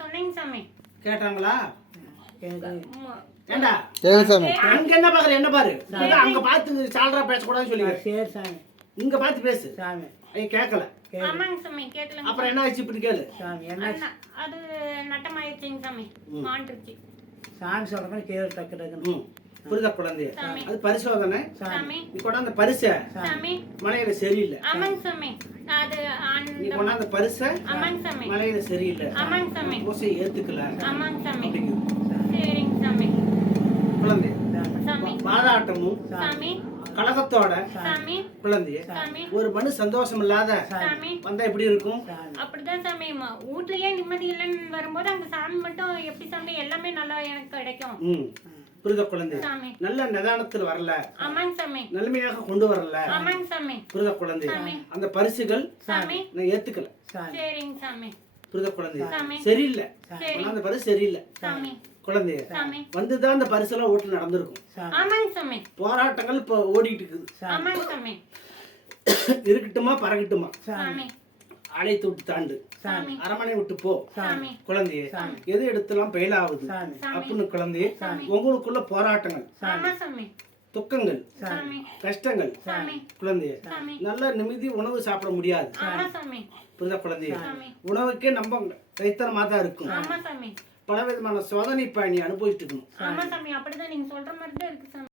சொன்னீங்க சாமி. கேட்டாங்களா? ஏண்டா கேளு சாமி. அங்க என்ன பாக்குற, என்ன பாரு. அங்க பார்த்து சால்ரா பேசக்கூடாதுன்னு சொல்லி சரி சாமி. இங்க பார்த்து பேசு சாமி. கேட்கல. ஆமாங்க சாமி கேட்கல. அப்புறம் என்ன ஆச்சு இப்படி கேளு. சாமி என்ன அது நட்டமாயிடுச்சுங்க சாமி. மாண்டுருச்சு. சாமி சொல்ற மாதிரி கேளு டக்கு டக்குன்னு. புரியுதா குழந்தைய? சாமி. அது பரிசோதனை. சாமி. நீ கொண்டாந்த பரிசை சாமி. மலையில சரியில்லை. ஆமாங்க சாமி. அது நீ கொண்டாந்த பரிசை ஆமாங்க சாமி. மலையில சரியில்லை. ஆமாங்க சாமி. பூசை ஏத்துக்கல. ஆமாங்க சாமி. அப்படிங்குது. சரிங்க சாமி. குழந்தை சாமி. பாதாட்டமும் சாமி. கலகத்தோட சாமி. குழந்தைய சாமி. ஒரு மனு சந்தோஷம் இல்லாத சாமி. வந்தா எப்படி இருக்கும்? அப்படிதான் சாமி. வீட்லயே நிம்மதி இல்லைன்னு வரும்போது அங்க சாமி மட்டும் எப்படி சாமி எல்லாமே நல்லா எனக்கு கிடைக்கும். புரியுதா குழந்தை? சாமி. நல்ல நிதானத்தில் வரல, ஆமாங்க சாமி. நன்மையாக கொண்டு வரல. ஆமாங்க சாமி. புரியுதா குழந்தை? அந்த பரிசுகள் சாமி. நான் ஏத்துக்கல. சரிங்க சாமி. புரியுதா குழந்தை? சாமி. சரியில்லை. சரி அந்த பரிசு சரியில்லை. சாமி. குழந்தைய சாமி. வந்துதான் அந்த பரிசெல்லாம் ஓட்டு நடந்திருக்கும். ஆமாங்க சாமி. போராட்டங்கள் இப்ப ஓடிட்டு இருக்குது. ஆமாங்க சாமி. இருக்கட்டுமா பறக்கட்டுமா, சாமி. அழைத்து விட்டு தாண்டு, சாமி. அரமனை விட்டு போ. சாமி. குழந்தைய எது எடுத்தெல்லாம் பெயில் ஆகுது அப்படின்னு குழந்தைய உங்களுக்குள்ள போராட்டங்கள், ஆமா சாமி. துக்கங்கள், சாமி. கஷ்டங்கள், சாமி. குழந்தைய சாமி. நல்ல நிம்மதி உணவு சாப்பிட முடியாது. ஆமா சாமி. புரியுதா குழந்தைய? சாமி. உணவுக்கே நம்ம கைத்தரமா தான் இருக்கும். ஆமா சாமி. பல விதமான சோதனை பயணி அனுபவிச்சுட்டு இருக்கணும். ஆமா சாமி. அப்படிதான் நீங்க சொல்ற மாதிரி தான் இருக்கு சாமி.